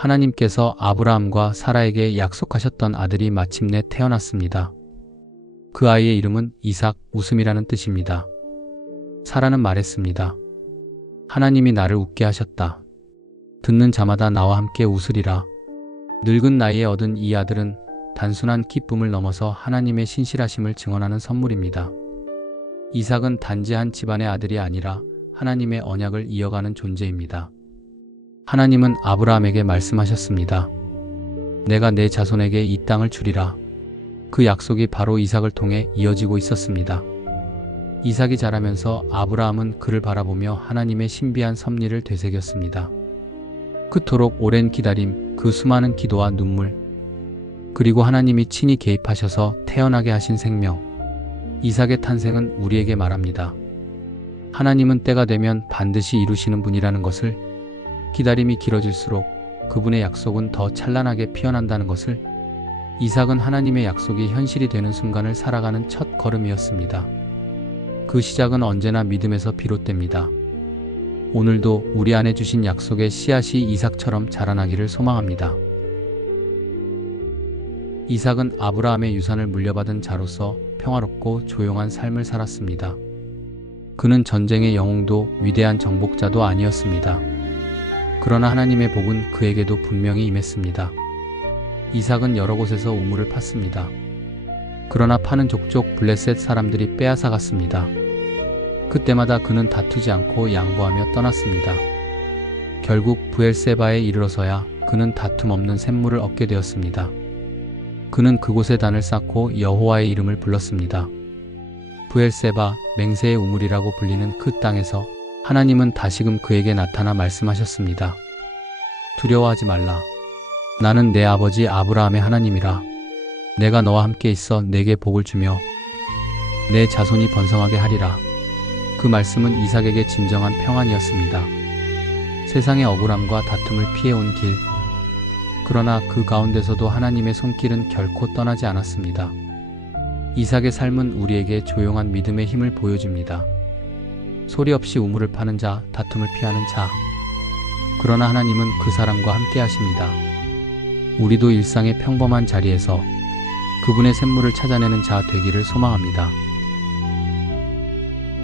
하나님께서 아브라함과 사라에게 약속하셨던 아들이 마침내 태어났습니다. 그 아이의 이름은 이삭, 웃음이라는 뜻입니다. 사라는 말했습니다. 하나님이 나를 웃게 하셨다. 듣는 자마다 나와 함께 웃으리라. 늙은 나이에 얻은 이 아들은 단순한 기쁨을 넘어서 하나님의 신실하심을 증언하는 선물입니다. 이삭은 단지 한 집안의 아들이 아니라 하나님의 언약을 이어가는 존재입니다. 하나님은 아브라함에게 말씀하셨습니다. 내가 내 자손에게 이 땅을 주리라. 그 약속이 바로 이삭을 통해 이어지고 있었습니다. 이삭이 자라면서 아브라함은 그를 바라보며 하나님의 신비한 섭리를 되새겼습니다. 그토록 오랜 기다림, 그 수많은 기도와 눈물, 그리고 하나님이 친히 개입하셔서 태어나게 하신 생명, 이삭의 탄생은 우리에게 말합니다. 하나님은 때가 되면 반드시 이루시는 분이라는 것을, 기다림이 길어질수록 그분의 약속은 더 찬란하게 피어난다는 것을, 이삭은 하나님의 약속이 현실이 되는 순간을 살아가는 첫 걸음이었습니다. 그 시작은 언제나 믿음에서 비롯됩니다. 오늘도 우리 안에 주신 약속의 씨앗이 이삭처럼 자라나기를 소망합니다. 이삭은 아브라함의 유산을 물려받은 자로서 평화롭고 조용한 삶을 살았습니다. 그는 전쟁의 영웅도 위대한 정복자도 아니었습니다. 그러나 하나님의 복은 그에게도 분명히 임했습니다. 이삭은 여러 곳에서 우물을 팠습니다. 그러나 파는 족족 블레셋 사람들이 빼앗아갔습니다. 그때마다 그는 다투지 않고 양보하며 떠났습니다. 결국 브엘세바에 이르러서야 그는 다툼 없는 샘물을 얻게 되었습니다. 그는 그곳에 단을 쌓고 여호와의 이름을 불렀습니다. 브엘세바, 맹세의 우물이라고 불리는 그 땅에서 하나님은 다시금 그에게 나타나 말씀하셨습니다. 두려워하지 말라. 나는 내 아버지 아브라함의 하나님이라. 내가 너와 함께 있어 내게 복을 주며 내 자손이 번성하게 하리라. 그 말씀은 이삭에게 진정한 평안이었습니다. 세상의 억울함과 다툼을 피해온 길, 그러나 그 가운데서도 하나님의 손길은 결코 떠나지 않았습니다. 이삭의 삶은 우리에게 조용한 믿음의 힘을 보여줍니다. 소리 없이 우물을 파는 자, 다툼을 피하는 자. 그러나 하나님은 그 사람과 함께 하십니다. 우리도 일상의 평범한 자리에서 그분의 샘물을 찾아내는 자 되기를 소망합니다.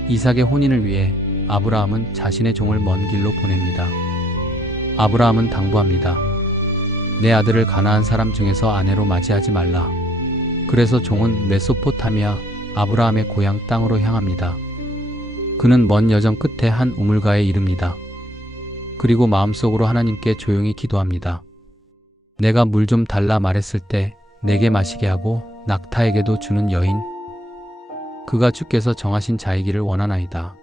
이삭의 혼인을 위해 아브라함은 자신의 종을 먼 길로 보냅니다. 아브라함은 당부합니다. 내 아들을 가나안 사람 중에서 아내로 맞이하지 말라. 그래서 종은 메소포타미아, 아브라함의 고향 땅으로 향합니다. 그는 먼 여정 끝에 한 우물가에 이릅니다. 그리고 마음속으로 하나님께 조용히 기도합니다. 내가 물 좀 달라 말했을 때 내게 마시게 하고 낙타에게도 주는 여인, 그가 주께서 정하신 자이기를 원하나이다.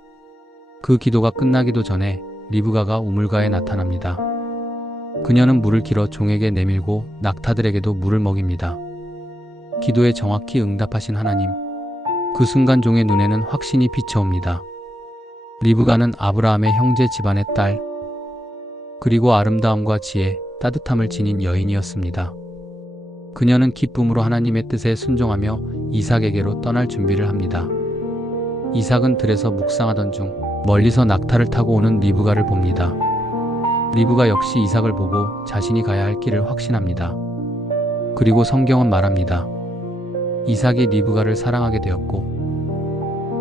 그 기도가 끝나기도 전에 리브가가 우물가에 나타납니다. 그녀는 물을 길어 종에게 내밀고 낙타들에게도 물을 먹입니다. 기도에 정확히 응답하신 하나님, 그 순간 종의 눈에는 확신이 비쳐옵니다. 리브가는 아브라함의 형제 집안의 딸, 그리고 아름다움과 지혜, 따뜻함을 지닌 여인이었습니다. 그녀는 기쁨으로 하나님의 뜻에 순종하며 이삭에게로 떠날 준비를 합니다. 이삭은 들에서 묵상하던 중 멀리서 낙타를 타고 오는 리브가를 봅니다. 리브가 역시 이삭을 보고 자신이 가야 할 길을 확신합니다. 그리고 성경은 말합니다. 이삭이 리브가를 사랑하게 되었고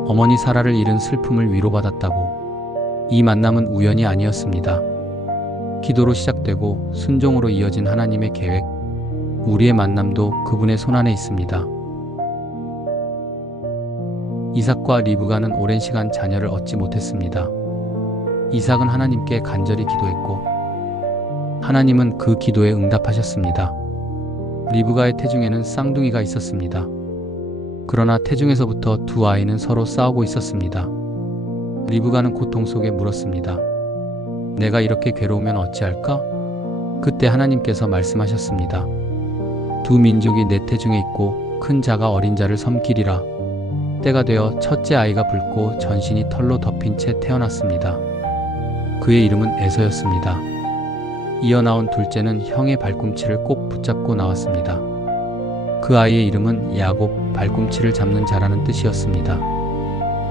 어머니 사라를 잃은 슬픔을 위로받았다고. 이 만남은 우연이 아니었습니다. 기도로 시작되고 순종으로 이어진 하나님의 계획, 우리의 만남도 그분의 손안에 있습니다. 이삭과 리브가는 오랜 시간 자녀를 얻지 못했습니다. 이삭은 하나님께 간절히 기도했고 하나님은 그 기도에 응답하셨습니다. 리브가의 태중에는 쌍둥이가 있었습니다. 그러나 태중에서부터 두 아이는 서로 싸우고 있었습니다. 리브가는 고통 속에 물었습니다. 내가 이렇게 괴로우면 어찌할까? 그때 하나님께서 말씀하셨습니다. 두 민족이 내 태중에 있고 큰 자가 어린 자를 섬기리라. 때가 되어 첫째 아이가 붉고 전신이 털로 덮인 채 태어났습니다. 그의 이름은 에서였습니다. 이어 나온 둘째는 형의 발꿈치를 꼭 붙잡고 나왔습니다. 그 아이의 이름은 야곱, 발꿈치를 잡는 자라는 뜻이었습니다.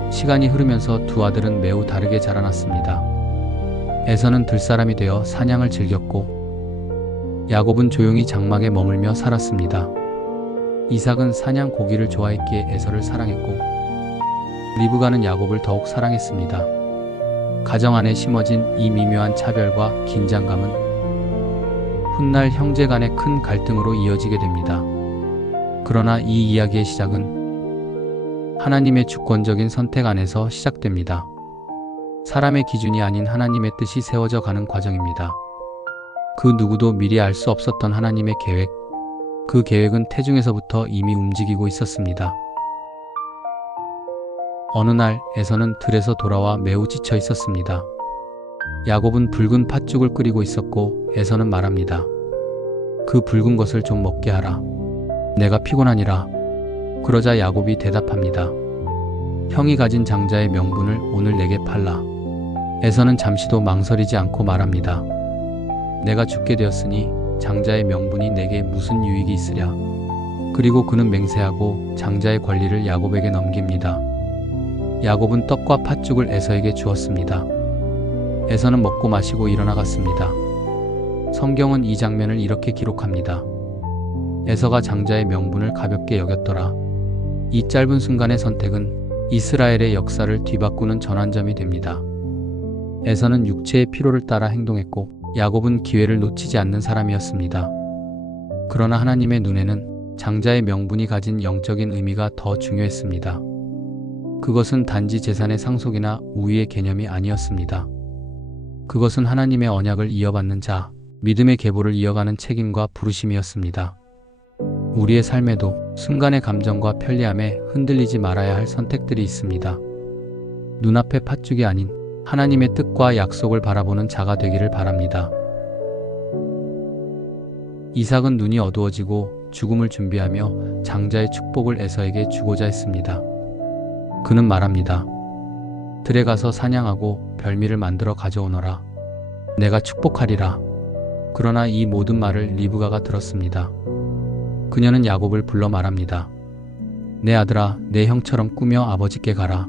시간이 흐르면서 두 아들은 매우 다르게 자라났습니다. 에서는 들사람이 되어 사냥을 즐겼고 야곱은 조용히 장막에 머물며 살았습니다. 이삭은 사냥 고기를 좋아했기에 에서를 사랑했고 리브가는 야곱을 더욱 사랑했습니다. 가정 안에 심어진 이 미묘한 차별과 긴장감은 훗날 형제 간의 큰 갈등으로 이어지게 됩니다. 그러나 이 이야기의 시작은 하나님의 주권적인 선택 안에서 시작됩니다. 사람의 기준이 아닌 하나님의 뜻이 세워져 가는 과정입니다. 그 누구도 미리 알 수 없었던 하나님의 계획, 그 계획은 태중에서부터 이미 움직이고 있었습니다. 어느 날 에서는 들에서 돌아와 매우 지쳐 있었습니다. 야곱은 붉은 팥죽을 끓이고 있었고 에서는 말합니다. 그 붉은 것을 좀 먹게 하라. 내가 피곤하니라. 그러자 야곱이 대답합니다. 형이 가진 장자의 명분을 오늘 내게 팔라. 에서는 잠시도 망설이지 않고 말합니다. 내가 죽게 되었으니 장자의 명분이 내게 무슨 유익이 있으랴. 그리고 그는 맹세하고 장자의 권리를 야곱에게 넘깁니다. 야곱은 떡과 팥죽을 에서에게 주었습니다. 에서는 먹고 마시고 일어나갔습니다. 성경은 이 장면을 이렇게 기록합니다. 에서가 장자의 명분을 가볍게 여겼더라. 이 짧은 순간의 선택은 이스라엘의 역사를 뒤바꾸는 전환점이 됩니다. 에서는 육체의 피로를 따라 행동했고 야곱은 기회를 놓치지 않는 사람이었습니다. 그러나 하나님의 눈에는 장자의 명분이 가진 영적인 의미가 더 중요했습니다. 그것은 단지 재산의 상속이나 우위의 개념이 아니었습니다. 그것은 하나님의 언약을 이어받는 자, 믿음의 계보를 이어가는 책임과 부르심이었습니다. 우리의 삶에도 순간의 감정과 편리함에 흔들리지 말아야 할 선택들이 있습니다. 눈앞의 팥죽이 아닌 하나님의 뜻과 약속을 바라보는 자가 되기를 바랍니다. 이삭은 눈이 어두워지고 죽음을 준비하며 장자의 축복을 에서에게 주고자 했습니다. 그는 말합니다. 들에 가서 사냥하고 별미를 만들어 가져오너라. 내가 축복하리라. 그러나 이 모든 말을 리브가가 들었습니다. 그녀는 야곱을 불러 말합니다. 내 아들아, 내 형처럼 꾸며 아버지께 가라.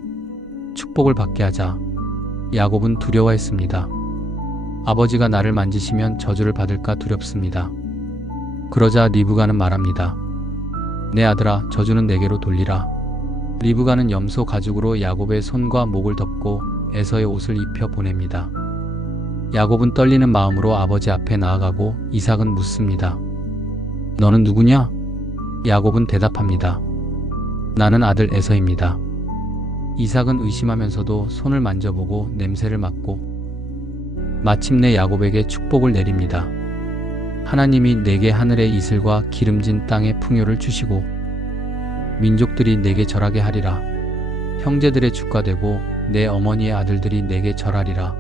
축복을 받게 하자. 야곱은 두려워했습니다. 아버지가 나를 만지시면 저주를 받을까 두렵습니다. 그러자 리브가는 말합니다. 내 아들아, 저주는 내게로 돌리라. 리브가는 염소 가죽으로 야곱의 손과 목을 덮고 에서의 옷을 입혀 보냅니다. 야곱은 떨리는 마음으로 아버지 앞에 나아가고 이삭은 묻습니다. 너는 누구냐? 야곱은 대답합니다. 나는 아들 에서입니다. 이삭은 의심하면서도 손을 만져보고 냄새를 맡고 마침내 야곱에게 축복을 내립니다. 하나님이 내게 하늘의 이슬과 기름진 땅의 풍요를 주시고 민족들이 내게 절하게 하리라. 형제들의 주가 되고 내 어머니의 아들들이 내게 절하리라.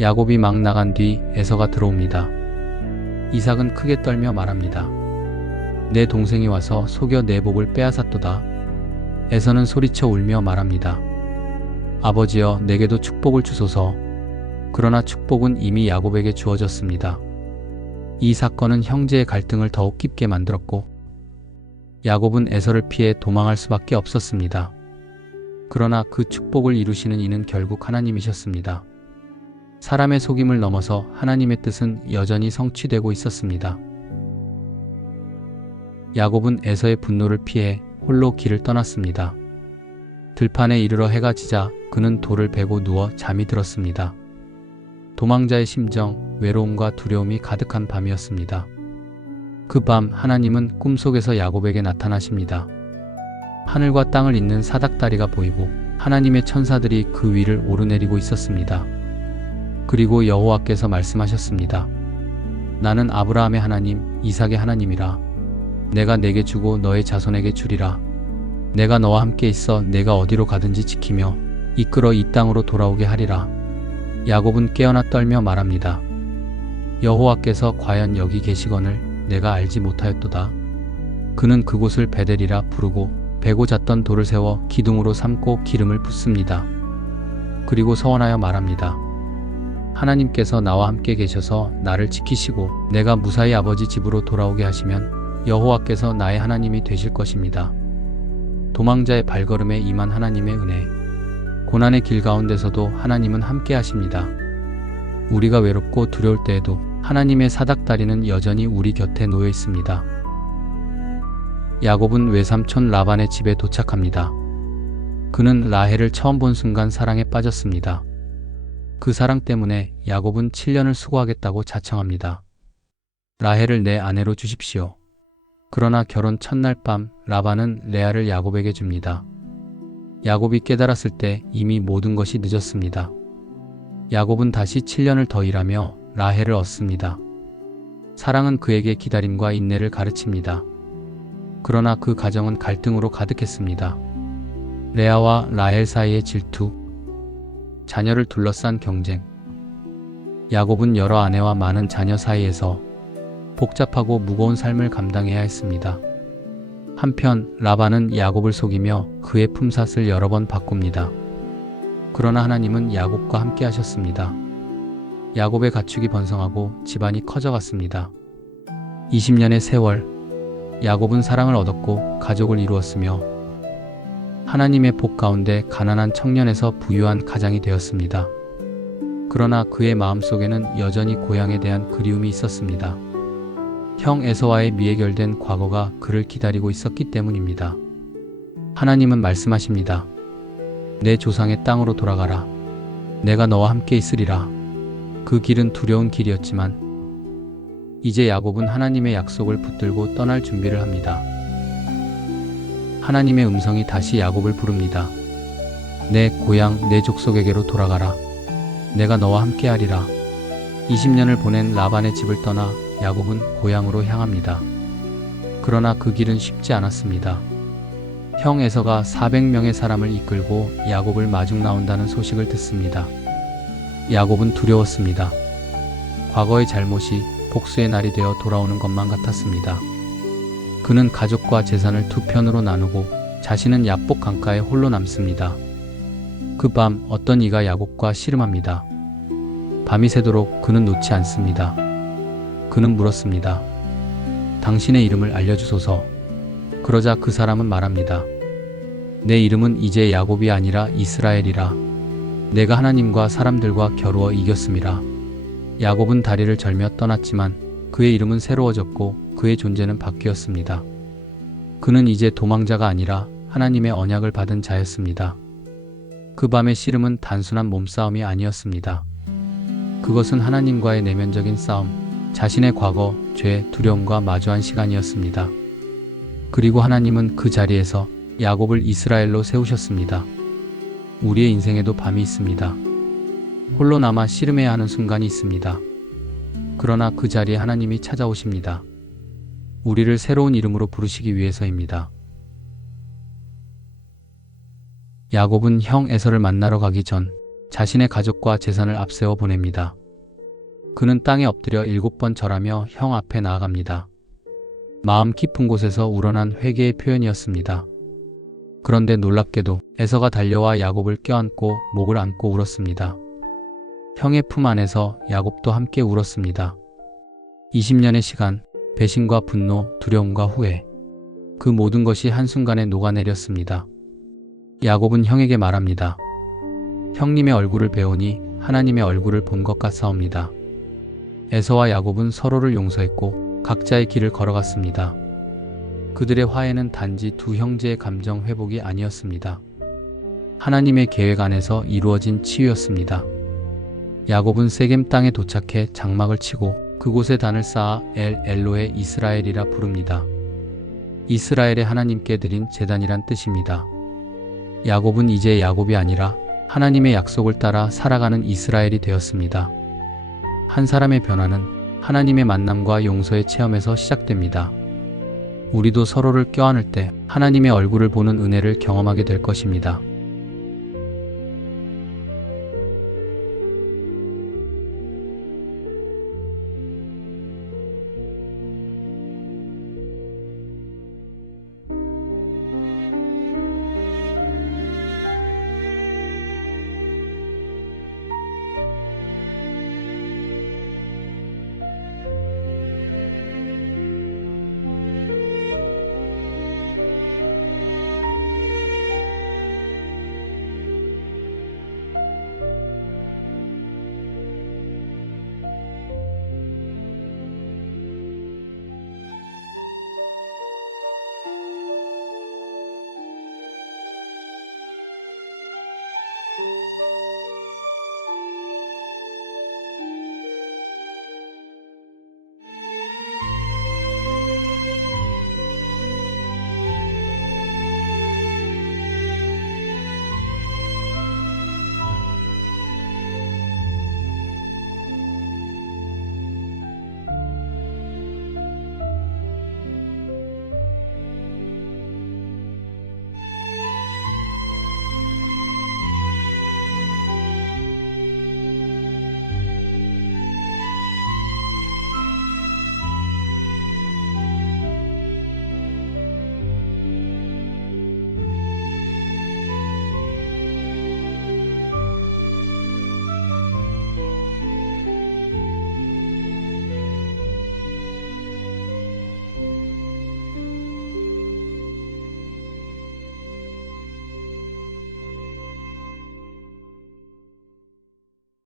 야곱이 막 나간 뒤 에서가 들어옵니다. 이삭은 크게 떨며 말합니다. 내 동생이 와서 속여 내 복을 빼앗았도다. 에서는 소리쳐 울며 말합니다. 아버지여, 내게도 축복을 주소서. 그러나 축복은 이미 야곱에게 주어졌습니다. 이 사건은 형제의 갈등을 더욱 깊게 만들었고 야곱은 에서를 피해 도망할 수밖에 없었습니다. 그러나 그 축복을 이루시는 이는 결국 하나님이셨습니다. 사람의 속임을 넘어서 하나님의 뜻은 여전히 성취되고 있었습니다. 야곱은 에서의 분노를 피해 홀로 길을 떠났습니다. 들판에 이르러 해가 지자 그는 돌을 베고 누워 잠이 들었습니다. 도망자의 심정, 외로움과 두려움이 가득한 밤이었습니다. 그 밤 하나님은 꿈속에서 야곱에게 나타나십니다. 하늘과 땅을 잇는 사닥다리가 보이고 하나님의 천사들이 그 위를 오르내리고 있었습니다. 그리고 여호와께서 말씀하셨습니다. 나는 아브라함의 하나님, 이삭의 하나님이라. 내가 내게 주고 너의 자손에게 주리라. 내가 너와 함께 있어 내가 어디로 가든지 지키며 이끌어 이 땅으로 돌아오게 하리라. 야곱은 깨어나 떨며 말합니다. 여호와께서 과연 여기 계시거늘 내가 알지 못하였도다. 그는 그곳을 베델이라 부르고 베고 잤던 돌을 세워 기둥으로 삼고 기름을 붓습니다. 그리고 서원하여 말합니다. 하나님께서 나와 함께 계셔서 나를 지키시고 내가 무사히 아버지 집으로 돌아오게 하시면 여호와께서 나의 하나님이 되실 것입니다. 도망자의 발걸음에 임한 하나님의 은혜, 고난의 길 가운데서도 하나님은 함께 하십니다. 우리가 외롭고 두려울 때에도 하나님의 사닥다리는 여전히 우리 곁에 놓여 있습니다. 야곱은 외삼촌 라반의 집에 도착합니다. 그는 라헬을 처음 본 순간 사랑에 빠졌습니다. 그 사랑 때문에 야곱은 7년을 수고하겠다고 자청합니다. 라헬을 내 아내로 주십시오. 그러나 결혼 첫날 밤 라반은 레아를 야곱에게 줍니다. 야곱이 깨달았을 때 이미 모든 것이 늦었습니다. 야곱은 다시 7년을 더 일하며 라헬을 얻습니다. 사랑은 그에게 기다림과 인내를 가르칩니다. 그러나 그 가정은 갈등으로 가득했습니다. 레아와 라헬 사이의 질투, 자녀를 둘러싼 경쟁. 야곱은 여러 아내와 많은 자녀 사이에서 복잡하고 무거운 삶을 감당해야 했습니다. 한편 라반은 야곱을 속이며 그의 품삯을 여러 번 바꿉니다. 그러나 하나님은 야곱과 함께 하셨습니다. 야곱의 가축이 번성하고 집안이 커져갔습니다. 20년의 세월, 야곱은 사랑을 얻었고 가족을 이루었으며 하나님의 복 가운데 가난한 청년에서 부유한 가장이 되었습니다. 그러나 그의 마음속에는 여전히 고향에 대한 그리움이 있었습니다. 형 에서와의 미해결된 과거가 그를 기다리고 있었기 때문입니다. 하나님은 말씀하십니다. 내 조상의 땅으로 돌아가라. 내가 너와 함께 있으리라. 그 길은 두려운 길이었지만 이제 야곱은 하나님의 약속을 붙들고 떠날 준비를 합니다. 하나님의 음성이 다시 야곱을 부릅니다. 내 고향, 내 족속에게로 돌아가라. 내가 너와 함께 하리라. 20년을 보낸 라반의 집을 떠나 야곱은 고향으로 향합니다. 그러나 그 길은 쉽지 않았습니다. 형 에서가 400명의 사람을 이끌고 야곱을 마중 나온다는 소식을 듣습니다. 야곱은 두려웠습니다. 과거의 잘못이 복수의 날이 되어 돌아오는 것만 같았습니다. 그는 가족과 재산을 두 편으로 나누고 자신은 야복 강가에 홀로 남습니다. 그 밤 어떤 이가 야곱과 씨름합니다. 밤이 새도록 그는 놓지 않습니다. 그는 물었습니다. 당신의 이름을 알려주소서. 그러자 그 사람은 말합니다. 내 이름은 이제 야곱이 아니라 이스라엘이라. 내가 하나님과 사람들과 겨루어 이겼음이라. 야곱은 다리를 절며 떠났지만 그의 이름은 새로워졌고 그의 존재는 바뀌었습니다. 그는 이제 도망자가 아니라 하나님의 언약을 받은 자였습니다. 그 밤의 씨름은 단순한 몸싸움이 아니었습니다. 그것은 하나님과의 내면적인 싸움, 자신의 과거, 죄, 두려움과 마주한 시간이었습니다. 그리고 하나님은 그 자리에서 야곱을 이스라엘로 세우셨습니다. 우리의 인생에도 밤이 있습니다. 홀로 남아 씨름해야 하는 순간이 있습니다. 그러나 그 자리에 하나님이 찾아오십니다. 우리를 새로운 이름으로 부르시기 위해서입니다. 야곱은 형 에서를 만나러 가기 전 자신의 가족과 재산을 앞세워 보냅니다. 그는 땅에 엎드려 7번 절하며 형 앞에 나아갑니다. 마음 깊은 곳에서 우러난 회개의 표현이었습니다. 그런데 놀랍게도 에서가 달려와 야곱을 껴안고 목을 안고 울었습니다. 형의 품 안에서 야곱도 함께 울었습니다. 20년의 시간, 배신과 분노, 두려움과 후회, 그 모든 것이 한순간에 녹아내렸습니다. 야곱은 형에게 말합니다. 형님의 얼굴을 배우니 하나님의 얼굴을 본 것 같사옵니다. 에서와 야곱은 서로를 용서했고 각자의 길을 걸어갔습니다. 그들의 화해는 단지 두 형제의 감정 회복이 아니었습니다. 하나님의 계획 안에서 이루어진 치유였습니다. 야곱은 세겜 땅에 도착해 장막을 치고 그곳에 단을 쌓아 엘로의 이스라엘이라 부릅니다. 이스라엘의 하나님께 드린 제단이란 뜻입니다. 야곱은 이제 야곱이 아니라 하나님의 약속을 따라 살아가는 이스라엘이 되었습니다. 한 사람의 변화는 하나님의 만남과 용서의 체험에서 시작됩니다. 우리도 서로를 껴안을 때 하나님의 얼굴을 보는 은혜를 경험하게 될 것입니다.